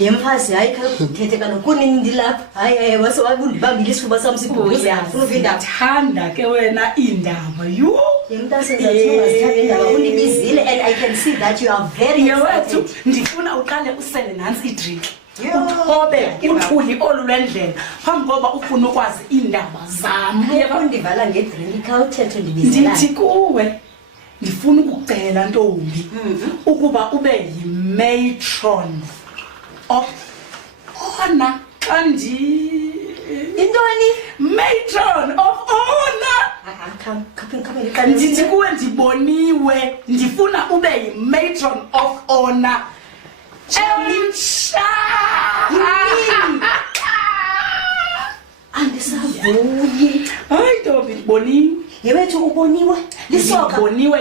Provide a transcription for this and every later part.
yemfazi hayi khethe kaloku kunini lapha hayi wasewabundibambile isifuba sam sibhubuzana ufuna uva indaba thanda ke wena indaba yo yemntasezazithanda indaba undibizile and I can see that you are very excited. Ndifuna uqale usele nansi idrink uthobe uthuli olulendlela phambi koba ufuna ukwazi indaba zam undivala ngedrink khawuthethe ndibizela ndithi kuwe ndifuna ukucela ntombi ukuba ube yi-matron of honor intoni matron of honor ndithi kuwe ndiboniwe ndifuna ube yi-matron of honor andisavuyi hayi ntombi ndiboniwe yewethu uboniwe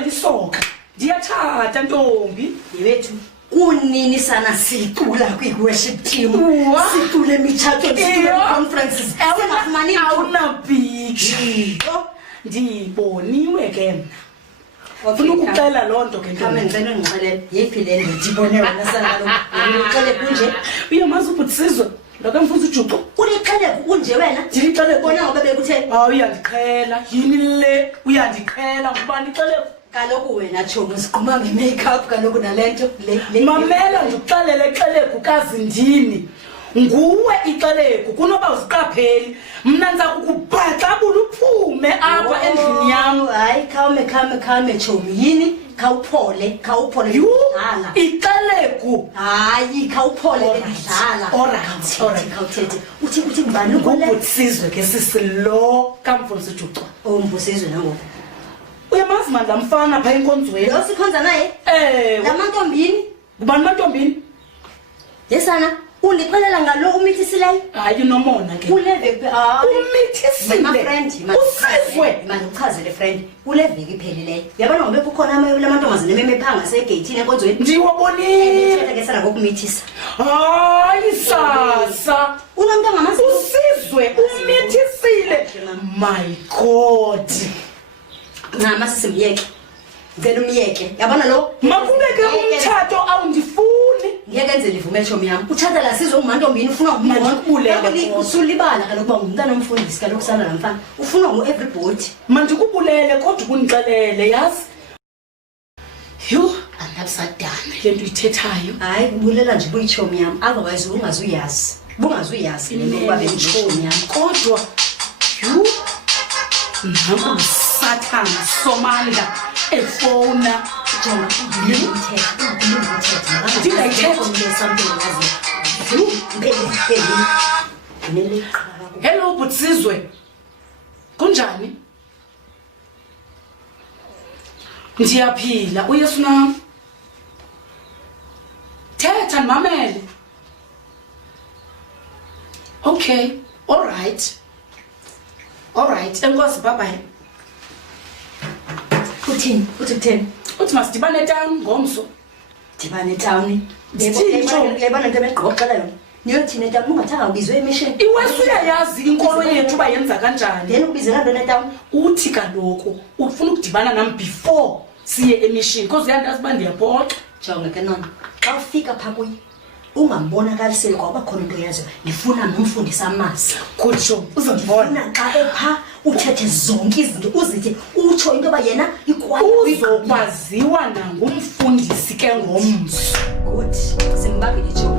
lisoka ndiyathatha ntombi yewethu kunini sana sicula kwi-worship team sicule emitshato conferences singafumani awunabhiji ndiboniwe ke ufuna ukuxela loo nto ke ndicela undixelele yeyiphi le nto ndibone wena sanalo kunje uyamazi ubhutisizwe loke mfuza ujuqu ulixheleku unje wena ndilixheleku bona ngoba bekutheni uyandiqhela yini le uyandiqhela ngubani ixheleku kaloku wena tshomo siqhuma nge-makeup kaloku nale nto mamela ndikuxelele xeleku kazindini nguwe ixeleku kunoba uziqapheli mna ndiza kukubhaxabula uphume apha endlini yam hayi khawume tshomi yini khawuphole dlala ixeleku hayi khawuphole dlala khawuthethe uthi ngubani ngubhutisizwe ke sisilo kamfundisi ujuqwa mbusizwe nangoku uyamazi mani laa mfana phaa enkonzweni lo sikhonza naye la mantombini ngubani mantombini yesana undixelela ngalo umithisileyo hayi nomona ke umithisileusizwe mani uchazele friend kule veki iphelileyo yabona ngobe kukhona la mantombazane memephanga segeyithini enkonzweni ndiwabonile ke sana ngokumithisa hayi sasa unomntu angamazi usizwe umithisile my god ncama sisimyeke ngicela umyeke yabona lo makubeke umtshato awundifuni ngiyekenzela ivume tshomi yam utshata la sizwe umantombini ufuna usulibala kaloku uba ngumntana omfundisi kaloku sana la mfana ufunwa ngu-everybody mandikubulele kodwa ukundixelele yazi yho andabisadana le nto uyithethayo hayi ubulela nje buyitshomi yam otherwise bungazuyazi nenokuba benditshomi yam kodwa yho nanku sathana somandla efona hello bhutisizwe kunjani ndiyaphila uyesu nam thetha ndimamele okay all right enkosi babayi uthini uthi masidibane etawuni ngomso dibane etawuni yayibona nto ebegqoxela yona niyothini etawuni ungathanga ubizwe emishini iwesi uyayazi inkolo yethu uba yenza kanjani then ubizela ntoni etawuni uthi kaloku ufuna ukudibana nam before siye emishini because uyandazi uba ndiyaphoxa jonga ke nona xa ufika phaa kuye ungambonakaliseli kwaba khona into yazo ndifuna nomfundisa amasi kutsho uzondibona xa ephaa uthethe zonke izinto uzithi utsho into yoba yena uzokwaziwa nangumfundisi ke ngomso good simbambile